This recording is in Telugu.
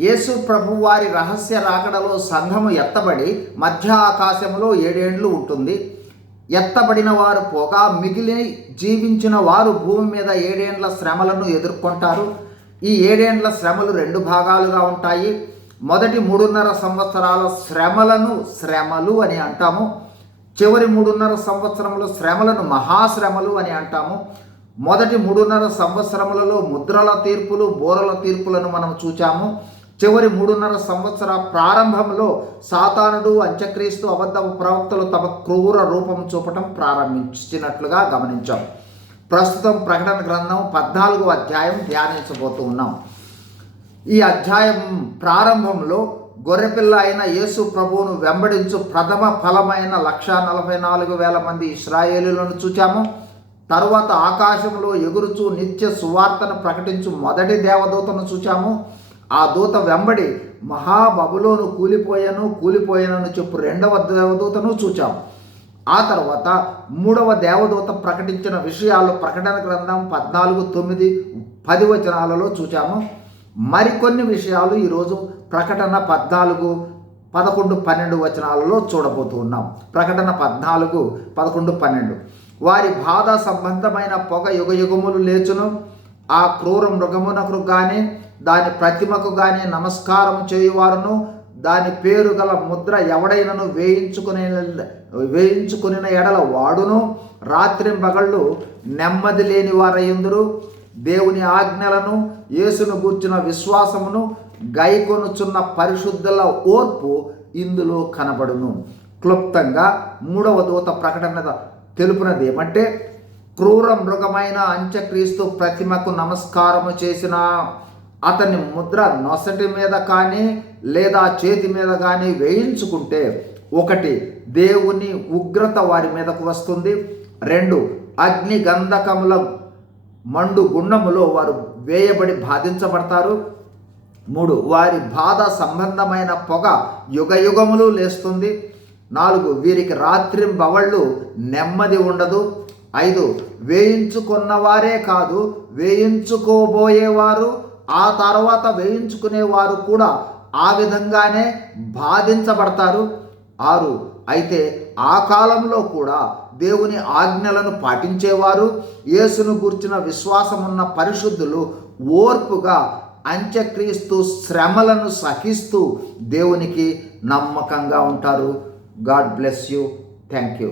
యేసు ప్రభు వారి రహస్య రాకడలో సంఘము ఎత్తబడి మధ్య ఆకాశంలో ఏడేండ్లు ఉంటుంది. ఎత్తబడిన వారు పోగా మిగిలి జీవించిన వారు భూమి మీద ఏడేండ్ల శ్రమలను ఎదుర్కొంటారు. ఈ ఏడేండ్ల శ్రమలు రెండు భాగాలుగా ఉంటాయి. మొదటి మూడున్నర సంవత్సరాల శ్రమలను శ్రమలు అని అంటాము. చివరి మూడున్నర సంవత్సరముల శ్రమలను మహాశ్రమలు అని అంటాము. మొదటి మూడున్నర సంవత్సరములలో ముద్రల తీర్పులు బోరల తీర్పులను మనం చూచాము. చివరి మూడున్నర సంవత్సర ప్రారంభంలో సాతానుడు అంత్యక్రీస్తు అబద్ధ ప్రవక్తలు తమ క్రూర రూపం చూపటం ప్రారంభించినట్లుగా గమనించాం. ప్రస్తుతం ప్రకటన గ్రంథం పద్నాలుగో అధ్యాయం ధ్యానించబోతూ ఉన్నాం. ఈ అధ్యాయం ప్రారంభంలో గొర్రెపిల్ల అయిన యేసు ప్రభువును వెంబడించు ప్రథమ ఫలమైన లక్ష నలభై నాలుగు వేల మంది ఇస్రాయేలులను చూచాము. తరువాత ఆకాశంలో ఎగురుచూ నిత్య సువార్తను ప్రకటించు మొదటి దేవదూతను చూచాము. ఆ దూత వెంబడి మహాబబులోను కూలిపోయాను కూలిపోయానని చెప్పు రెండవ దేవదూతను చూచాము ఆ తర్వాత మూడవ దేవదూత ప్రకటించిన విషయాలు ప్రకటన గ్రంథం పద్నాలుగు తొమ్మిది పది వచనాలలో చూచాము. మరికొన్ని విషయాలు ఈరోజు ప్రకటన పద్నాలుగు పదకొండు పన్నెండు వచనాలలో చూడబోతూ ఉన్నాం. ప్రకటన పద్నాలుగు పదకొండు పన్నెండు. వారి బాధ సంబంధమైన పొగ యుగ యుగములు లేచును. ఆ క్రూర మృగమునకు కానీ దాని ప్రతిమకు కానీ నమస్కారం చేయువారును దాని పేరు గల ముద్ర ఎవడైనను వేయించుకునే వేయించుకుని ఎడల వాడును. రాత్రి పగళ్ళు నెమ్మది లేని వారయ్యందురు దేవుని ఆజ్ఞలను యేసును గూర్చిన విశ్వాసమును గైకొనుచున్న పరిశుద్ధుల ఓర్పు ఇందులో కనబడును. క్లుప్తంగా మూడవ దూత ప్రకటన తెలుపునది ఏమంటే క్రూర మృగమైన అంత్యక్రీస్తు ప్రతిమకు నమస్కారము చేసిన అతని ముద్ర నొసటి మీద కానీ లేదా చేతి మీద కానీ వేయించుకుంటే ఒకటి దేవుని ఉగ్రత వారి మీదకు వస్తుంది. రెండు అగ్ని గంధకముల మండు గుండములో వారు వేయబడి బాధించబడతారు. మూడు వారి బాధ సంబంధమైన పొగ యుగ యుగములు లేస్తుంది. నాలుగు వీరికి రాత్రి బవళ్ళు నెమ్మది ఉండదు. ఐదు వేయించుకున్నవారే కాదు వేయించుకోబోయేవారు ఆ తర్వాత వేయించుకునేవారు కూడా ఆ విధంగానే బాధించబడతారు. ఆరు అయితే ఆ కాలంలో కూడా దేవుని ఆజ్ఞలను పాటించేవారు యేసును గూర్చిన విశ్వాసమున్న పరిశుద్ధులు ఓర్పుగా అంత్యక్రీస్తు శ్రమలను సహిస్తూ దేవునికి నమ్మకంగా ఉంటారు. God bless you. Thank you